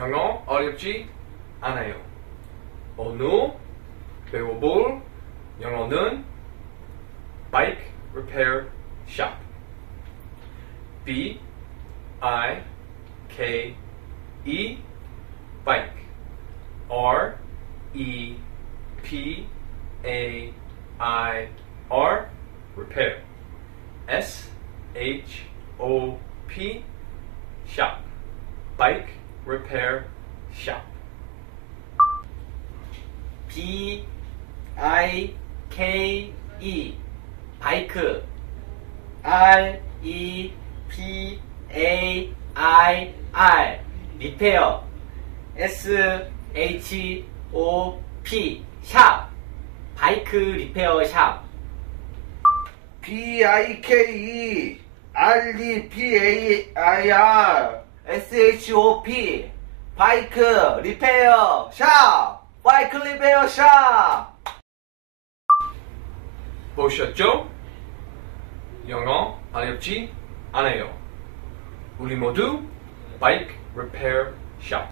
영어 어렵지 않아요. 오늘 배워볼 영어는 Bike Repair Shop. B-I-K-E Bike R-E-P-A-I-R Repair S-H-O-P Shop. Bike Repair Shop. B-I-K-E 바이크 R-E-P-A-I-R 리페어 S-H-O-P 샵 바이크 리페어 샵 B-I-K-E R-E-P-A-I-R S-H-O-P 바이크 리페어 샵 바이크 리페어 샵 보셨죠? 영어 어렵지 않아요. 우리 모두 Bike Repair Shop.